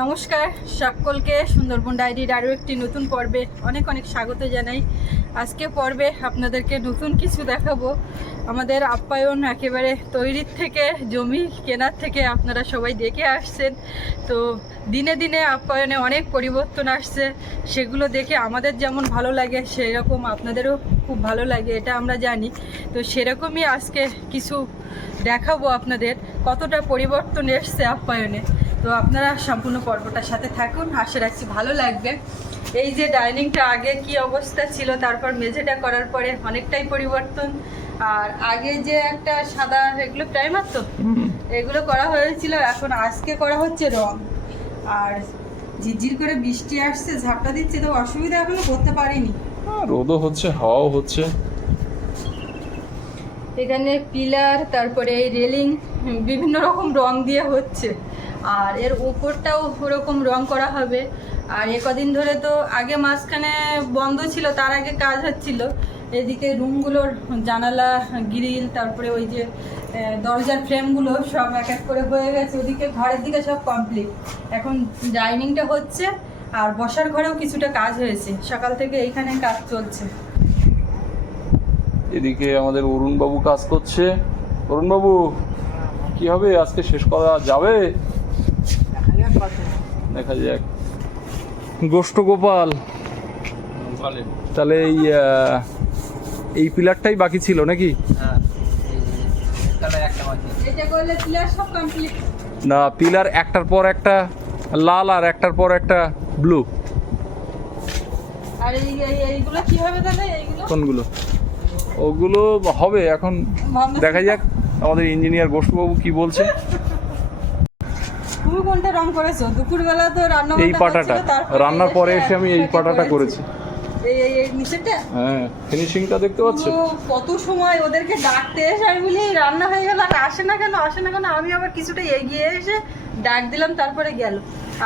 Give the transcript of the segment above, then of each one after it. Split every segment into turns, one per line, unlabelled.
নমস্কার, সকলকে সুন্দরবন ডায়েরির আরও একটি নতুন পর্বে অনেক অনেক স্বাগত জানাই। আজকে পর্বে আপনাদেরকে নতুন কিছু দেখাবো। আমাদের আপ্যায়ন একেবারে তৈরির থেকে, জমি কেনার থেকে আপনারা সবাই দেখে আসছেন। তো দিনে দিনে আপ্যায়নে অনেক পরিবর্তন আসছে। সেগুলো দেখে আমাদের যেমন ভালো লাগে সেই রকম আপনাদেরও খুব ভালো লাগে, এটা আমরা জানি। তো সেরকমই আজকে কিছু দেখাবো আপনাদের, কতটা পরিবর্তন এসছে আপ্যায়নে। তো আপনারা সম্পূর্ণ পর্বটার সাথে থাকুন আশা রাখছি ভালো লাগবে। এই যে ডাইনিংটা আগে কি অবস্থা ছিল তারপর মেঝেটা করার পরে অনেকটাই পরিবর্তন। আর আগে যে একটা সাদা এগুলো প্রাইমার তো? এগুলো করা হয়েছিল এখন আজকে করা হচ্ছে রং। আর ঝিরঝির করে বৃষ্টি আসছে ঝাপটা দিচ্ছে তো অসুবিধা এখনও করতে পারিনি।
আর রোদও হচ্ছে হাওয়াও হচ্ছে।
এখানে পিলার তারপরে এই রেলিং বিভিন্ন রকম রং দিয়ে হচ্ছে। আর এর উপরটাও ওরকম রং করা হবে। আর এ কদিন ধরে তো আগে মাঝখানে বন্ধ ছিল, তার আগে কাজ হচ্ছিল। এদিকে রুমগুলোর জানালা, গ্রিল, তারপরে ওই যে দরজার ফ্রেমগুলো সব এক এক করে হয়ে গেছে। ওদিকে ঘরের দিকে সব কমপ্লিট। এখন ডাইনিংটা হচ্ছে, আর বসার ঘরেও কিছুটা কাজ হয়েছে। সকাল থেকে এইখানে কাজ চলছে।
এদিকে আমাদের অরুণবাবু কাজ করছে। অরুণবাবু, কি হবে? আজকে শেষ করা যাবে? দেখা যাক। গোষ্ঠ গোপাল। তাহলে এই এই পিলারটাই বাকি ছিল নাকি?
এটা করলে পিলার সব কমপ্লিট
না পিলার একটার পর একটা লাল আর একটার পর একটা ব্লু।
আর এই এই- এইগুলো কি হবে তাহলে এইগুলো?
কোনগুলো? ওগুলো হবে এখন দেখা যাক আমাদের ইঞ্জিনিয়ার গোষ্ঠবাবু কি বলছে
তুমি কোনটা রং করেছ। দুপুরবেলা তো রান্না
এই পাটাটা।
তারপরে
রান্নার পরে এসে আমি এই পাটাটা করেছি। হ্যাঁ ফিনিশিংটা দেখতে পাচ্ছেন?
কত সময় ওদেরকে ডাকতে এসে আমি বলি রান্না হয়ে গেল। আর আসে না কেন? আসে না কেন? আমি আবার কিছুটা এগিয়ে এসে ডাক দিলাম তারপরে গেল।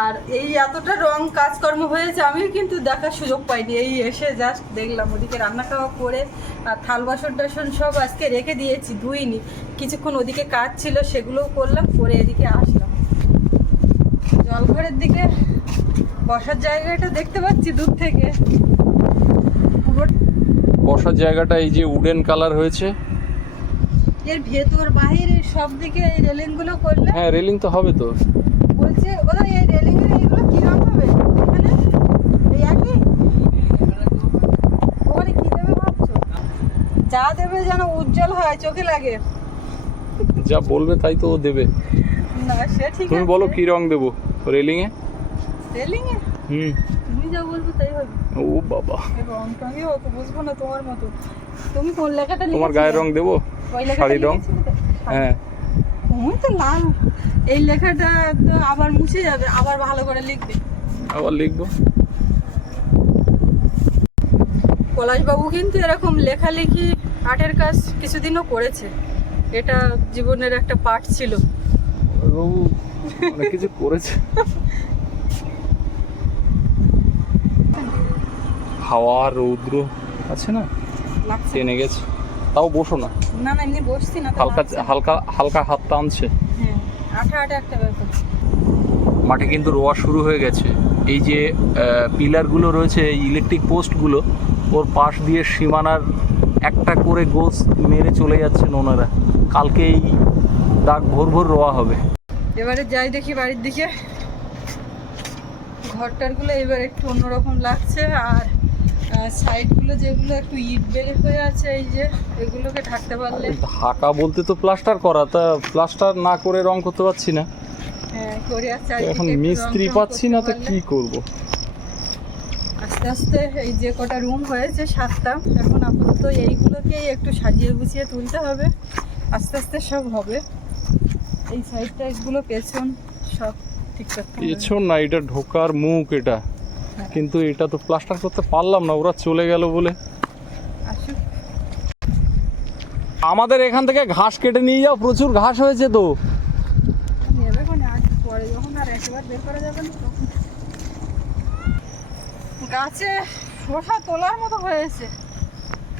আর এই এতটা রং কাজকর্ম হয়েছে আমি কিন্তু দেখার সুযোগ পাইনি। এই এসে জাস্ট দেখলাম ওদিকে রান্না খাওয়া করে আর থাল বাসন টাসন সব আজকে রেখে দিয়েছি ধুইনি। কিছুক্ষণ ওদিকে কাজ ছিল সেগুলোও করলাম করে এদিকে আসলাম। জলঘরের দিকে বসার জায়গাটা দেখতে পাচ্ছি দূর থেকে।
বসার জায়গাটা এই যে উডেন কালার হয়েছে।
এর ভেতর বাহির সব দিকে এই রেলিংগুলো করলে
হ্যাঁ রেলিং তো হবে তো।
বলছে ওরা এই রেলিং এর এইগুলো কি রং হবে? এখানে এই একই? ওখানে কি দেবে ভাবছ? যা দেবে যেন উজ্জ্বল হয় চোখে লাগে।
যা বলবে তাই তো ও দেবে।
না সে ঠিক
তুমি বলো কি রং দেবো? রেলিং এ
রেলিং এ
হুম।
তুমি যা বলবে তাই হবে।
ও বাবা।
এই রং টঙে অত বুঝব না তোমার মতো। তুমি কোন লেখাটা
তোমার? গায়ের রং দেবো? শাড়ির রং? হ্যাঁ।
ওই তো লাল। এই লেখাটা তো আবার মুছে যাবে আবার ভালো করে লিখবে।
আবার লিখব।
পলাশবাবু কিন্তু এরকম লেখালেখি আর্টের কাজ কিছুদিনও করেছে। এটা জীবনের একটা পার্ট ছিল।
অনেক কিছু করেছে। হাওয়া রৌদ্র আছে না? টেনে গেছে। তাও বসো না।
না না এমনি বসছি না
হালকা হালকা হালকা হাত টানছে।
হ্যাঁ আঠা আঠা একটা ব্যাপার
মাঠে কিন্তু রোয়া শুরু হয়ে গেছে। এই যে পিলারগুলো রয়েছে এই ইলেকট্রিক পোস্টগুলো ওর পাশ দিয়ে সীমানার একটা করে গোস মেরে চলে যাচ্ছেন ওনারা। কালকে এই দাগ ভোর ভোর রোয়া হবে।
এবারে যাই দেখি বাড়ির দিকে। ঘরটারগুলো এবার একটু অন্যরকম লাগছে আর সাইডগুলো যেগুলো একটু ইট বেড়ে হয়ে আছে এই যে এগুলোকে ঢাকতে পারলে।
ঢাকা বলতে তো প্লাস্টার করা তা প্লাস্টার না করে রং করতে পারছি না।
হ্যাঁ
এখন মিস্ত্রি পাচ্ছি না তো। কি করব?
আস্তে আস্তে এই যে কটা রুম হয়েছে সাতটা। এখন আপাতত এইগুলোকেই একটু সাজিয়ে গুছিয়ে তুলতে হবে। আস্তে আস্তে সব হবে। এই সাইড টাইডগুলো পেছন সব ঠিক করতে হবে
পেছন না এটা ঢোকার মুখ এটা।
হ্যাঁ।
কিন্তু এটা তো প্লাস্টার করতে পারলাম না ওরা চলে গেল বলে। আমাদের এখান থেকে ঘাস কেটে নিয়ে যাও প্রচুর ঘাস হয়েছে তো।
গাছে শসা তোলার মতো হয়েছে।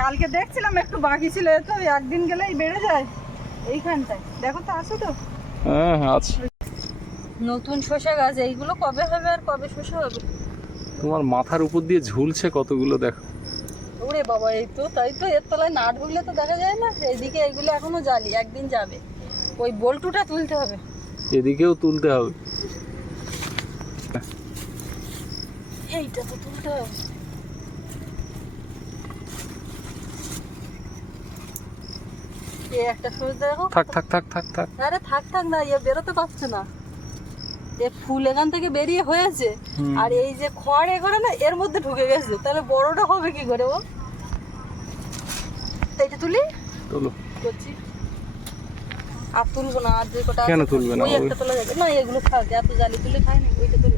কালকে দেখছিলাম একটু বাকি ছিল তো একদিন গেলেই বেড়ে যায় এইখানটায়। দেখো তো আসো তো।
হ্যাঁ হ্যাঁ আছে।
নতুন শসা গাছ এইগুলো কবে হবে আর কবে শসা হবে?
তোমার মাথার উপর দিয়ে ঝুলছে কতগুলো দেখো।
ওরে বাবা এই তো তাই তো এর তলায় না ঢুকলে তো দেখা যায় না। এইদিকে এগুলো এখনও জালি একদিন যাবে। ওই বল্টুটা তুলতে হবে।
এদিকেও তুলতে হবে।
এইটা তো তুলতে হবে। এই একটা সবুজ দেখো।
থাক থাক থাক থাক থাক।
আরে থাক থাক না ইয়ে বেরোতে পারছে না। এ ফুল এখান থেকে বেরিয়ে হয়েছে। আর এই যে খড় না এর মধ্যে ঢুকে গেছে। তাহলে বড়টা হবে কি করে ও? এইটা তুলি?
তোলো।
করছি। আর তুলবো না আর যে কটা
কেন তুলবে না?
ওই একটা তোলা যাবে। না এগুলো থাক এত জালি তুলে খাই না ওইটা তুলে।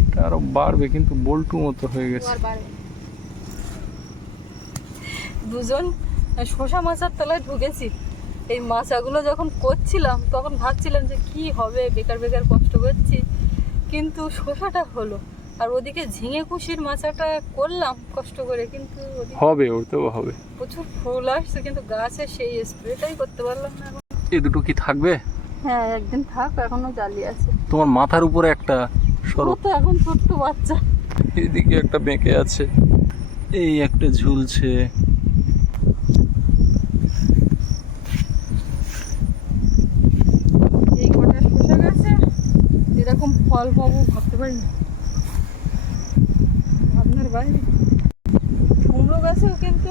এটা আরও বাড়বে কিন্তু বল্টু মতো হয়ে গেছে।
আর বাড়বে দুজন শশা মাছার তলায় ঢুকেছি। এই মাছাগুলো যখন করছিলাম তখন ভাবছিলাম যে কি হবে বেকার বেকার কষ্ট করছি। কিন্তু শশাটা হলো। আর ওদিকে ঝিঙে কুশির মাচাটা করলাম কষ্ট করে কিন্তু হবে
হবে তো হবে।
প্রচুর ফুল আসছে কিন্তু গাছে সেই স্প্রেটাই করতে পারলাম না এখন।
এ দুটো কি থাকবে?
হ্যাঁ একদিন থাক এখনও জালি আছে।
তোমার মাথার উপরে একটা সরো।
তো এখন ছোট্ট বাচ্চা।
এদিকে একটা বেঁকে আছে। এই একটা ঝুলছে
এই কটা শসা গাছে ফল পাবো ভাবতে পারি না ভাবনার বাইরে কুমড়ো গাছেও কিন্তু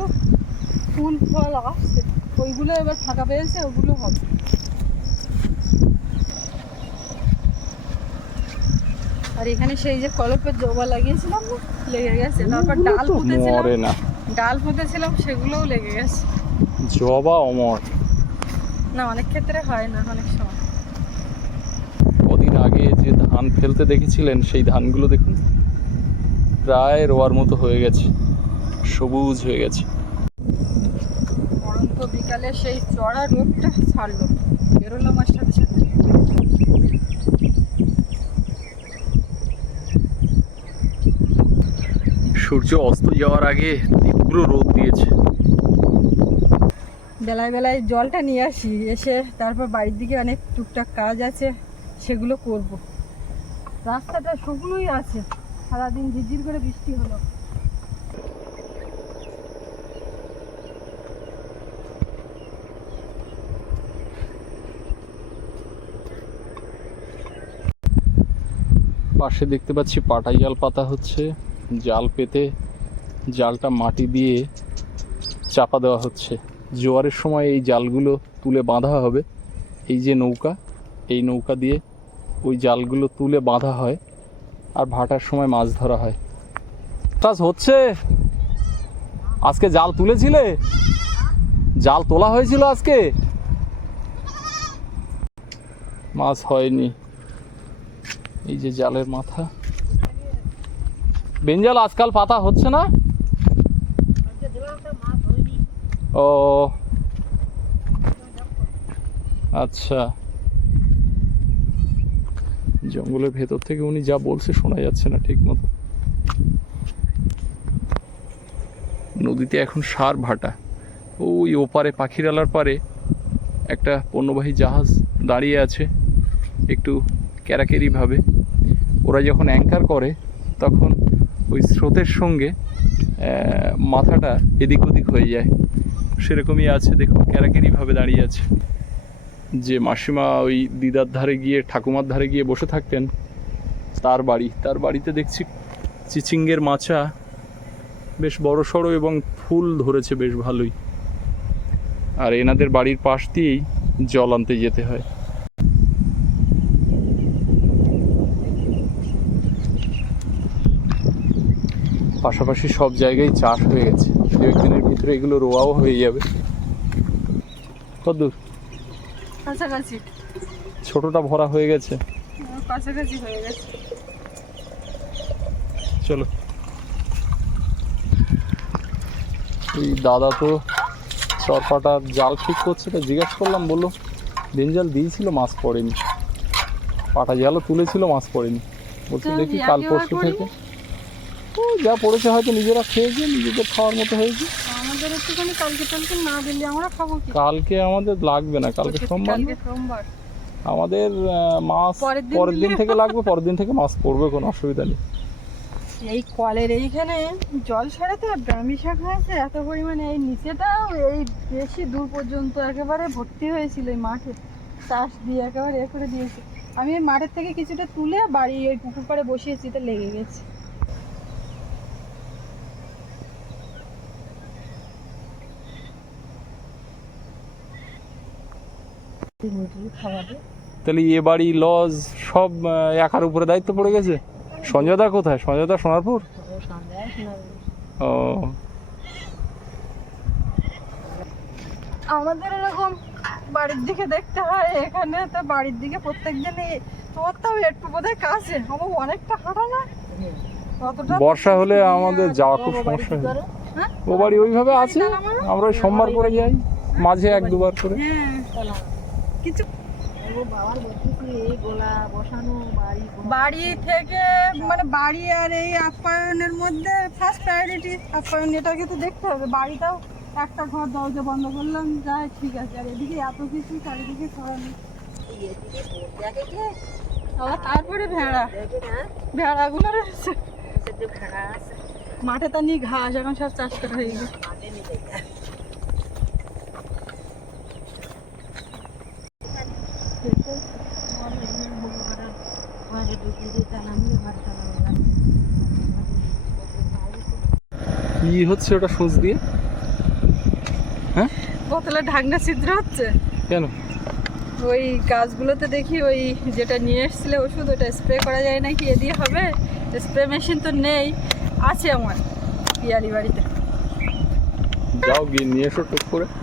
ফুল ফল আসছে। ওইগুলো এবার ফাঁকা পেয়েছে ওগুলো হবে। আর এখানে সেই যে কলপের জবা লাগিয়েছিলাম না, লেগে গেছে। তারপর ডাল পুঁতেছিলাম। ডাল পুঁতেছিলাম সেগুলোও লেগে গেছে।
জবা অমর।
না অনেক ক্ষেত্রে হয় না অনেক সময়।
আগে যে ধান ফেলতে দেখেছিলেন সেই ধানগুলো দেখুন প্রায় রোয়ার মতো হয়ে গেছে সবুজ হয়ে গেছে।
পরন্ত বিকালে সেই চড়া রোদটা ছাড়লো বেরোলাম আর সাথে সাথে।
সূর্য অস্ত যাওয়ার আগে তীব্র রোদ দিয়েছে।
বেলায় বেলায় জলটা নিয়ে আসি এসে তারপর বাড়ির দিকে অনেক টুকটাক কাজ আছে। সেগুলো করব। রাস্তাটা শুকনোই আছে। সারাদিন ঝিরঝির করে বৃষ্টি হলো।
পাশে দেখতে পাচ্ছি পাটাই জাল পাতা হচ্ছে। জাল পেতে জালটা মাটি দিয়ে চাপা দেওয়া হচ্ছে। জোয়ারের সময় এই জালগুলো তুলে বাঁধা হবে। এই যে নৌকা, এই নৌকা দিয়ে ওই জালগুলো তুলে বাঁধা হয় আর ভাটার সময় মাছ ধরা হয়। কাজ হচ্ছে? আজকে জাল তুলেছিলে? জাল তোলা হয়েছিল আজকে? মাছ হয়নি। এই যে জালের মাথা। বেঞ্জাল, আজকাল পাতা হচ্ছে না? ও। আচ্ছা। জঙ্গলের ভেতর থেকে উনি যা বলছে শোনা যাচ্ছে না ঠিক মতো নদীতে এখন সার ভাটা। ওই ওপারে পাখিরালার পারে একটা পণ্যবাহী জাহাজ দাঁড়িয়ে আছে একটু ক্যারাকেরিভাবে ওরা যখন অ্যাঙ্কার করে, তখন ওই স্রোতের সঙ্গে মাথাটা এদিক ওদিক হয়ে যায়। সেরকমই আছে, দেখুন ক্যারাকেরিভাবে দাঁড়িয়ে আছে। যে মাসিমা ওই দিদার ধারে গিয়ে, ঠাকুমার ধারে গিয়ে বসে থাকতেন, তার বাড়ি। তার বাড়িতে দেখছি চিচিঙ্গের মাচা বেশ বড় সড়ো এবং ফুল ধরেছে বেশ ভালোই। আর এনাদের বাড়ির পাশ দিয়েই জল আনতে যেতে হয়। পাশাপাশি সব জায়গায় চাষ হয়ে গেছে। দু একদিনের ভিতরে এগুলো রোয়াও হয়ে যাবে। কদ্দূর
কাছাকাছি।
ছোটটা ভরা হয়ে গেছে।
কাছাকাছি হয়ে গেছে।
চলো। এই দাদা তো চরপাটার জাল ঠিক করছে তো জিজ্ঞাসা করলাম বলল দিন জাল দিয়েছিল মাছ পড়েনি। পাটা জালও তুলেছিল মাছ পড়েনি। বলছি দেখি কাল পরশু থেকে। ও যা পড়েছে হয়তো নিজেরা খেয়েছে নিজেদের খাওয়ার মতো হয়েছে।
আমাদের একটুখানি কালকে টালকে না দিলে আমরা খাব কি?
কালকে আমাদের লাগবে না কালকে সোমবার।
সোমবার।
আমাদের মাছ
পরের দিন
থেকে লাগবে পরের দিন থেকে মাছ পড়বে কোনো অসুবিধা নেই।
এই কলের এইখানে জল ছাড়াতে ব্রাহ্মী শাক হয়েছে এত পরিমাণে এই নিচেটাও এই বেশি দূর পর্যন্ত একেবারে ভর্তি হয়েছিল এই মাঠে। চাষ দিয়ে একেবারে এ করে দিয়েছে। আমি এই মাঠের থেকে কিছুটা তুলে বাড়ি ওই পুকুর পাড়ে বসিয়েছি তো লেগে গেছে।
তাহলে এ বাড়ি লজ সব একার উপরে দায়িত্ব পড়ে গেছে? সঞ্জয়দা কোথায়? সঞ্জয়দা সোনারপুর? ও
আমাদের এরকম বাড়ির দিকে দেখতে হয় এখানে তো বাড়ির দিকে প্রত্যেক দিনই তোমার তাও একটু বোধহয় কাছে। আমার অনেকটা হাঁটা না।
বর্ষা হলে আমাদের যাওয়া খুব সমস্যা হয়।
হ্যাঁ?
ও বাড়ি ওইভাবে আছে? আমরা ওই সোমবার করে যাই। মাঝে এক দুবার করে।
হ্যাঁ কিছু বাড়ি থেকে মানে বাড়ি আর এই আপ্যায়নের মধ্যে ফার্স্ট প্রায়োরিটি আপ্যায়ন এটাকে তো দেখতে হবে। বাড়িটাও একটা ঘর দরজা বন্ধ করলাম যাই ঠিক আছে। আর এদিকে এত কিছু চারিদিকে আবার তারপরে ভেড়া। ভেড়াগুলো রয়েছে। মাঠে তো নিয়ে ঘাস এখন সব চাষ করা হয়ে গেছে।
কি হচ্ছে ওটা সোজ দিয়ে? হ্যাঁ?
বোতলে ঢাকনা ছিদ্র হচ্ছে?
কেন?
ওই গাছগুলোতে দেখি ওই যেটা নিয়ে এসেছিলে ওষুধ ওটা স্প্রে করা যায় নাকি এ দিয়ে হবে? স্প্রে মেশিন তো নেই আছে আমার পিয়ালি বাড়িতে।
যাও গিয়ে নিয়ে এসো টুক করে।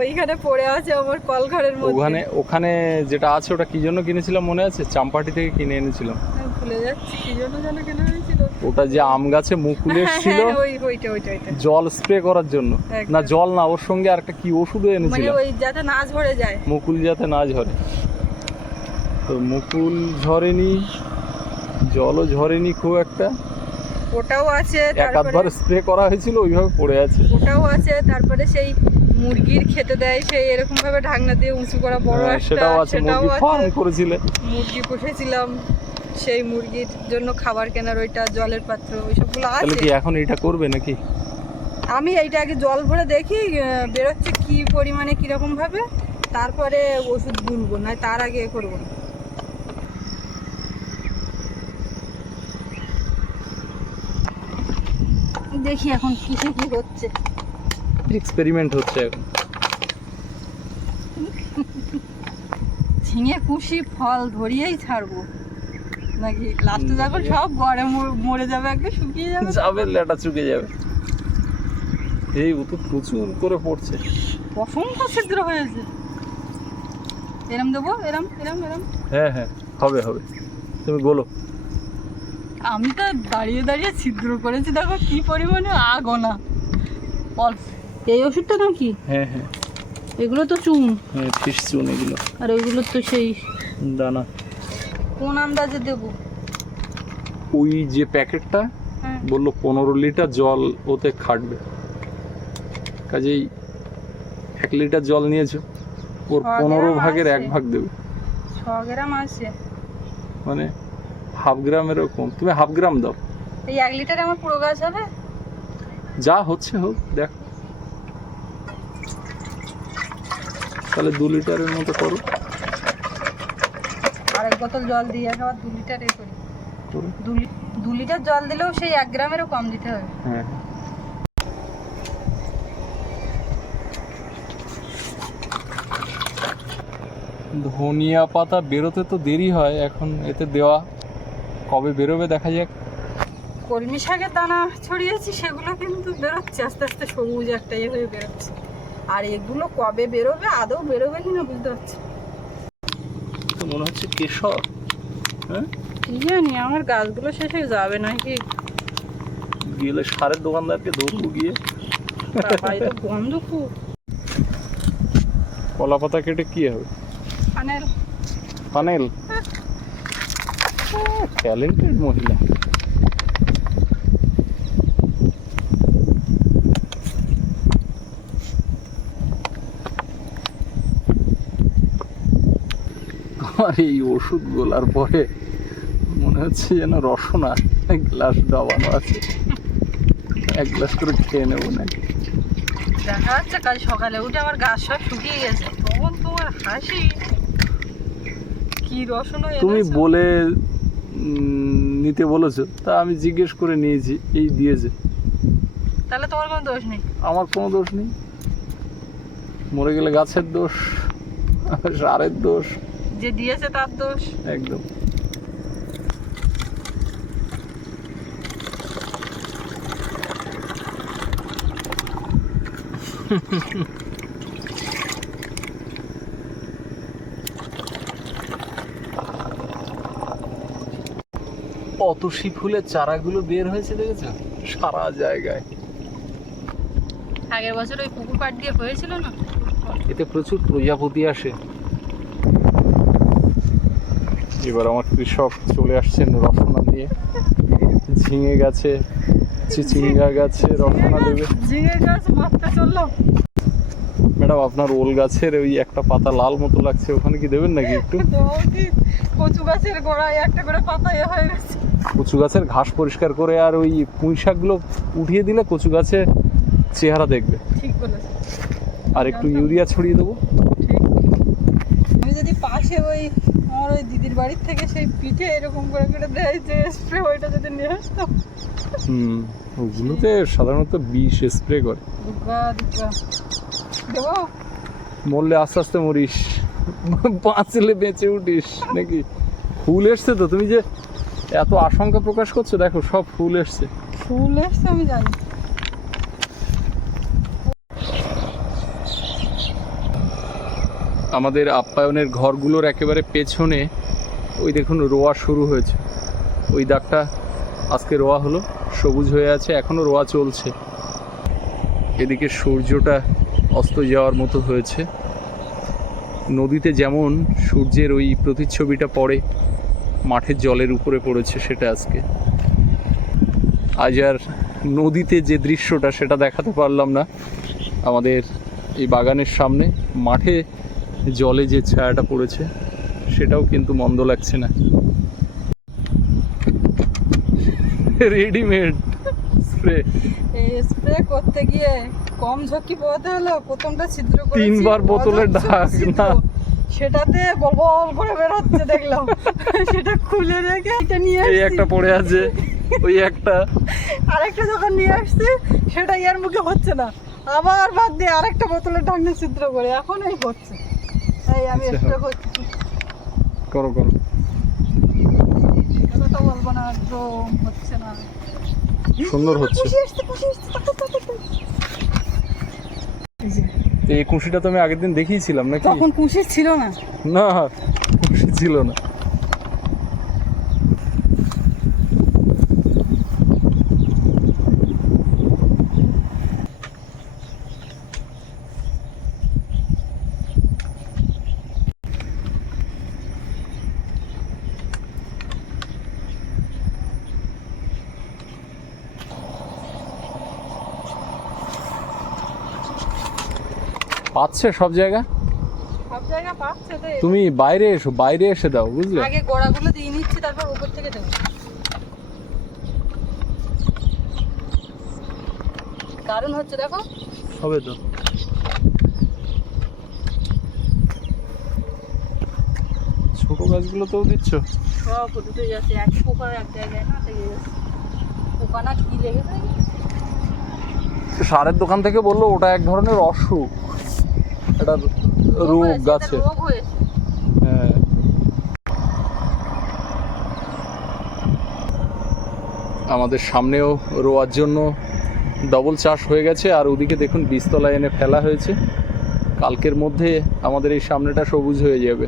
ওইখানে পড়ে আছে আমার কল ঘরের মধ্যে।
ওখানে ওখানে যেটা আছে ওটা কি জন্য কিনেছিলাম মনে আছে? চাম্পাটি থেকে কিনে এনেছিলাম।
ভুলে যাচ্ছি কি জন্য যেন কেনা হয়েছিল?
ওটা যে আম গাছে মুকুল
হ্যাঁ,
এসেছিল
হ্যাঁ, ওইটা
জল স্প্রে করার জন্য। না জল না ওর সঙ্গে আর একটা কি ওষুধও
মানে ওই যাতে না ঝরে যায়।
মুকুল যাতে না ঝরে। তো মুকুল ঝরেনি জলও ঝরেনি খুব একটা।
ওটাও আছে
এক আধবার স্প্রে করা হয়েছিল ওইভাবে পড়ে আছে।
ওটাও আছে তারপরে সেই মুরগির খেতে দেয় সেই এরকম ভাবে ঢাকনা দিয়ে উঁচু করা বড়
হ্যাঁ,
একটা
সেটাও আছে মুরগি ফার্ম করেছিলে।
মুরগি পুষেছিলাম সেই মুরগির জন্য খাবার কেনার ওইটা জলের পাত্র ওইসবগুলো
তাহলে
আছে।
কি এখন এটা করবে নাকি?
আমি এইটা আগে জল ভরে দেখি বেরোচ্ছে কি পরিমাণে কীরকম ভাবে তারপরে ওষুধ গুনবো না তার আগে এ করব। না দেখি এখন কিসে কি হচ্ছে।
এক্সপেরিমেন্ট হচ্ছে। এখন
ঝিঙে কুশি ফল ধরিয়েই ছাড়বো। নাকি লাস্টে যখন সব গড়ে মর- যাবে একদম শুকিয়ে যাবে।
যাবে লেটা চুকে যাবে। এই ও তো প্রচুর করে পড়ছে।
অসংখ্য ছিদ্র হয়েছে। এরম দেবো এরম এরম এরম।
হ্যাঁ হ্যাঁ হবে হবে। তুমি বলো।
আমি তো দাঁড়িয়ে দাঁড়িয়ে ছিদ্র করেছি দেখো কি পরিমাণে আগোনা। অল্প। এই ওষুধটা নাম কি?
হ্যাঁ হ্যাঁ।
এগুলো তো চুন।
হ্যাঁ ফিস চুন এগুলো।
আর ওইগুলো তো সেই
দানা।
কোন আন্দাজে দেবো?
ওই যে প্যাকেটটা
হ্যাঁ।
বলল পনেরো লিটার জল ওতে খাটবে। কাজেই এক লিটার জল নিয়েছো। ওর পনেরো ভাগের এক ভাগ দেবে।
ছ গ্রাম আছে।
মানে হাফ গ্রাম এরকম তুমি হাফ গ্রাম দাও।
এই এক লিটার আমার পুরো গাছ হবে?
যা হচ্ছে হোক দেখ। তাহলে দু লিটারের মতো করো।
আর এক বোতল জল দিয়ে আবার দু লিটার এ করি। দু লিটার জল দিলেও সেই এক গ্রামেরও কম দিতে হবে।
হ্যাঁ। ধনিয়া পাতা বেরোতে তো দেরি হয় এখন এতে দেওয়া কবে বেরোবে দেখা যাক।
কলমি শাকের দানা ছড়িয়েছি সেগুলো কিন্তু বেরোচ্ছে আস্তে আস্তে সবুজ একটা ইয়ে হয়ে বেরোচ্ছে। আর এগুলো কবে বেরোবে আদৌ বেরোবে কিনা বুঝতে পারছি
মনে হচ্ছে কেশর হ্যাঁ?
কি জানি আমার গাছগুলো শেষে যাবে নাকি?
গেলে সারের দোকানদারকে ধরবো গিয়ে
গন্ধ খুব।
কলা পাতা কেটে কি হবে?
Funnel
panel? ট্যালেন্টেড মহিলা। আর এই ওষুধ গোলার পরে মনে হচ্ছে যেন রসনা এক গ্লাস ডাবানো আছে। এক গ্লাস করে খেয়ে নেব না
দেখা যাচ্ছে কাল সকালে উঠে আমার গা সব শুকিয়ে গেছে। তখন তোমার হাসি। কি রসনা
তুমি বলে নিতে বলেছ তা আমি জিজ্ঞেস করে নিয়েছি এই দিয়েছে।
তাহলে তোমার কোনো দোষ নেই।
আমার কোনো দোষ নেই? মরে গেলে গাছের দোষ সারের দোষ।
যে দিয়েছে তার দোষ?
একদম। অতসী ফুলের চারাগুলো বের হয়েছে দেখেছ? সারা জায়গায়।
আগের বছর ওই পুকুর পাড় দিয়ে হয়েছিল না?
এতে প্রচুর প্রজাপতি আসে। এবার আমার কৃষক চলে আসছেন রসনা নিয়ে। ঝিঙে গাছে চিচিঙ্গা গাছে রসনা দেবে।
ঝিঙে গাছ মারতে চলল।
ম্যাডাম আপনার ওল গাছের ওই একটা পাতা লাল মতো লাগছে ওখানে কি দেবেন নাকি একটু?
কচু গাছের গোড়ায় একটা করে পাতা এ হয়ে গেছে।
কচু গাছের ঘাস পরিষ্কার করে আর ওই পুঁই শাকগুলো উঠিয়ে দিলে কচু গাছে চেহারা দেখবে।
ঠিক বলেছে
আর একটু ইউরিয়া ছড়িয়ে দেবো।
আমি যদি পাশে ওই আমার ওই দিদির বাড়ির থেকে সেই পিঠে এরকম করে করে দেয় যে স্প্রে ওইটা যদি নিয়ে আসতাম
হুম ওগুলোতে সাধারণত বিষ স্প্রে করে।
দেবো?
মরলে আস্তে আস্তে মরিস। বাঁচলে বেঁচে উঠিস নাকি? ফুল এসছে তো তুমি যে এত আশঙ্কা প্রকাশ করছ দেখো সব ফুল এসছে।
ফুল এসছে আমি জানি।
আমাদের আপ্যায়নের ঘরগুলোর একেবারে পেছনে ওই দেখুন রোয়া শুরু হয়েছে। ওই দাগটা আজকে রোয়া হলো, সবুজ হয়ে আছে এখনও রোয়া চলছে। এদিকে সূর্যটা অস্ত যাওয়ার মতো হয়েছে। নদীতে যেমন সূর্যের ওই প্রতিচ্ছবিটা পড়ে, মাঠের জলের উপরে পড়েছে সেটা আজকে। আজ আর নদীতে যে দৃশ্যটা সেটা দেখাতে পারলাম না। আমাদের এই বাগানের সামনে মাঠে জলে যে ছায়াটা পড়েছে সেটাও কিন্তু মন্দ লাগছে না। রেডিমেড স্প্রে
স্প্রে করতে গিয়ে কম ঝক্কি পোয়াতে হলো প্রথমটা ছিদ্র করে
তিনবার বোতলের ঢাক না।
সেটাতে বল বল করে বেরোচ্ছে দেখলাম। সেটা খুলে রেখে এটা নিয়ে
এই একটা পড়ে আছে ওই একটা।
আরেকটা যখন নিয়ে আসছে সেটা ইয়ার মুখে হচ্ছে না। আবার বাদ দিয়ে আরেকটা বোতলের ঢাকনা ছিদ্র করে এখন এই হচ্ছে।
করো করো।
না
সুন্দর হচ্ছে।
এই
কুশিটা তো আমি আগের দিন দেখিয়েছিলাম নাকি?
তখন কুশি ছিল না।
না কুশি ছিল না। পাচ্ছে সব জায়গা?
সব জায়গা পাচ্ছে তো
তুমি বাইরে এসো বাইরে এসে দাও বুঝলে?
আগে গোড়াগুলো দিয়ে নিচ্ছি তারপর উপর থেকে দেবো। কারণ হচ্ছে দেখো।
হবে তো। ছোট গাছগুলোতেও দিচ্ছ?
সব দুটো যাচ্ছে একই পোকা এক জায়গায় না লেগে গেছে পোকা না কি লেগেছে
সারের দোকান থেকে বলল ওটা এক ধরনের অসুখ। একটা রোগ গাছে হ্যাঁ। আমাদের সামনেও রোয়ার জন্য ডবল চাষ হয়ে গেছে আর ওদিকে দেখুন বীজতলা এনে ফেলা হয়েছে। কালকের মধ্যে আমাদের এই সামনেটা সবুজ হয়ে যাবে।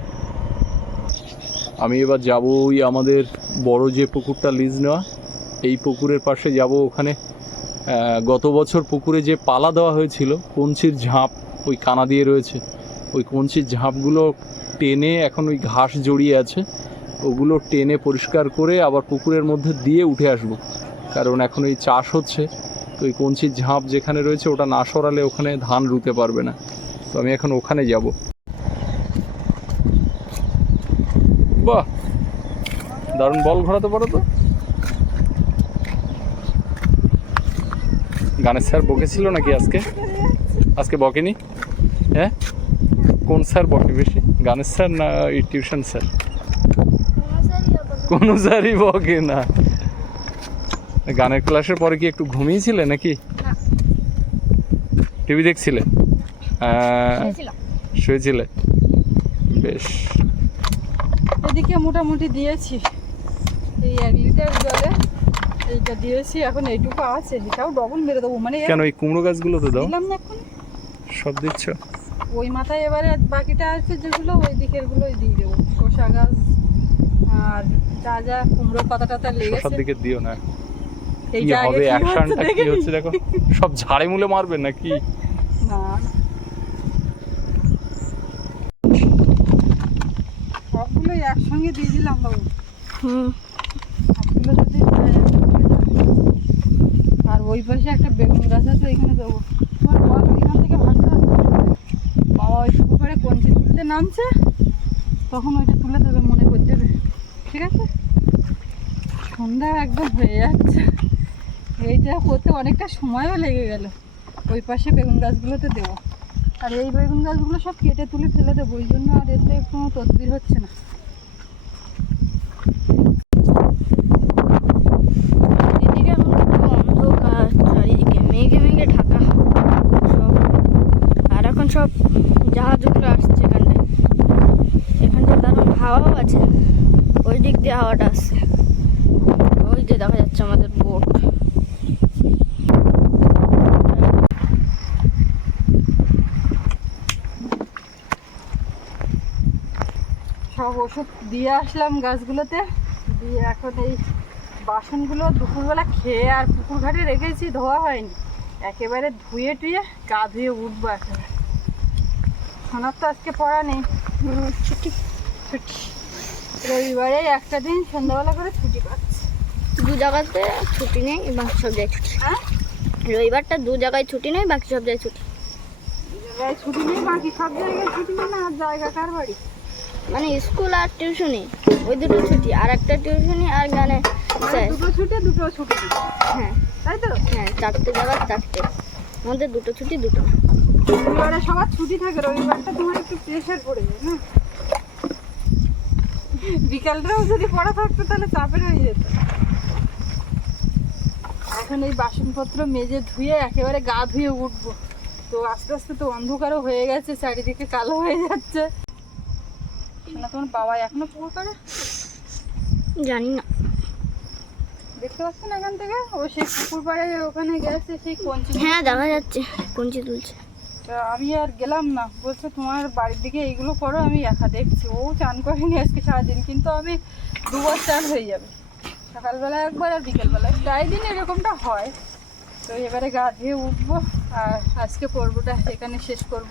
আমি এবার যাব ওই আমাদের বড় যে পুকুরটা লিজ নেওয়া এই পুকুরের পাশে যাব ওখানে। গত বছর পুকুরে যে পালা দেওয়া হয়েছিল কঞ্চির ঝাঁপ ওই কানা দিয়ে রয়েছে। ওই কঞ্চির ঝাঁপগুলো টেনে এখন ওই ঘাস জড়িয়ে আছে। ওগুলো টেনে পরিষ্কার করে আবার পুকুরের মধ্যে দিয়ে উঠে আসব। কারণ এখন এই চাষ হচ্ছে, তো ওই কঞ্চির ঝাঁপ যেখানে রয়েছে ওটা না সরালে ওখানে ধান রুতে পারবে না। তো আমি এখন ওখানে যাব। বাহ! দারুণ বল ঘোরাতে পারো তো। গানের স্যার বকেছিল নাকি আজকে? আজকে বকেনি? হ্যাঁ? কোন স্যার বকে বেশি? গানের স্যার না এই টিউশন স্যার? কোনো স্যারই বকে না। গানের ক্লাসের পরে কি একটু ঘুমিয়েছিলে নাকি? টিভি দেখছিলে? শুয়েছিলে? বেশ।
এদিকে মোটামুটি দিয়েছি। এই এক লিটার জলে এইটা দিয়েছি এখন এইটুকু আছে। এটাও ডবল মেরে দেবো। মানে
কেন এই কুমড়ো গাছগুলোতে দাও?
দিলাম না এখন
সব দিচ্ছ?
ওই মাথায় এবারে বাকিটা আছে যেগুলো ওই দিকের গুলোই দিয়ে দেবো। শসা গাছ আর যা যা কুমড়ো পাতা টাতা লেগেছে।
দিকে দিও না। কি হবে? অ্যাকশনটা কি হচ্ছে দেখো? সব ঝাড়ে মুলে মারবে নাকি?
না। সবগুলোই একসঙ্গে দিয়ে দিলাম বাবু।
হুম।
সবগুলো যদি যায়। আর ওই পাশে একটা বেগুন গাছ আছে এখানে দেবো। এখান থেকে হবে বাবা ওই পুকুর কঞ্চি তুলতে নামছে, তখন ওইটা তুলে দেবে, মনে করে দেবে। ঠিক আছে? সন্ধ্যা একদম হয়ে যাচ্ছে। এইটা করতে অনেকটা সময়ও লেগে গেল। ওই পাশে বেগুন গাছগুলোতে দেবো। আর এই বেগুন গাছগুলো সব কেটে তুলে ফেলে দেবো, ওই জন্য আর এতে কোনো তদবির হচ্ছে না
এদিকে এখন পুরো অন্ধকার চারিদিকে মেঘে মেঘে ঢাকা সব আর এখন সব জাহাজগুলো আসছে এখানটায় এখানটায় দারুণ হাওয়াও আছে ওই দিক দিয়ে হাওয়াটা আসছে ওই যে দেখা যাচ্ছে আমাদের বোট
সব ওষুধ দিয়ে আসলাম গাছগুলোতে। দিয়ে এখন এই বাসনগুলো দুপুরবেলা খেয়ে আর পুকুর ঘাটে রেখেছি ধোয়া হয়নি। একেবারে ধুয়ে টুয়ে গা ধুয়ে উঠবো একেবারে সোনার তো আজকে পড়া নেই। ছুটি ছুটি। রবিবারে একটা দিন সন্ধ্যাবেলা করে ছুটি পাচ্ছে।
দু জায়গাতে ছুটি নেই বাকি সব জায়গায় ছুটি।
হ্যাঁ?
রবিবারটা দু জায়গায় ছুটি নেই বাকি সব জায়গায় ছুটি।
জায়গায় ছুটি নেই বাকি সব জায়গায় ছুটি নেই না আর জায়গা কার বাড়ি?
মানে স্কুল আর টিউশনি ওই দুটো ছুটি আর একটা টিউশনি আর গানে
দুটো ছুটি দুটো ছুটি।
হ্যাঁ।
তাই তো?
হ্যাঁ চারটে জায়গার চারটে। আমাদের দুটো ছুটি দুটো।
রবিবারে সবার ছুটি থাকে রবিবারটা তোমার একটু প্রেশার পড়ে যায় না? বিকালটাও যদি পড়া থাকতো তাহলে চাপের হয়ে যেত। এখন এই বাসনপত্র মেজে ধুয়ে একেবারে গা ধুয়ে উঠবো। তো আস্তে আস্তে তো অন্ধকারও হয়ে গেছে চারিদিকে কালো হয়ে যাচ্ছে। না তোমার বাবা এখনও পুকুর করে
জানি না
দেখতে পাচ্ছেন এখান থেকে? ও সেই পুকুর পাড়ে ওখানে গেছে সেই কঞ্চি
হ্যাঁ দেখা যাচ্ছে কঞ্চি তুলছে।
তা আমি আর গেলাম না। বলছে তোমার বাড়ির দিকে এইগুলো করো আমি একা দেখছি। ও চান করেনি আজকে সারাদিন কিন্তু আমি দুবার চান হয়ে যাবে। সকালবেলা একবার আর বিকেলবেলা। প্রায় দিন এরকমটা হয়। তো এবারে গা ধুয়ে উঠবো আর আজকে পর্বটা এখানে শেষ করব।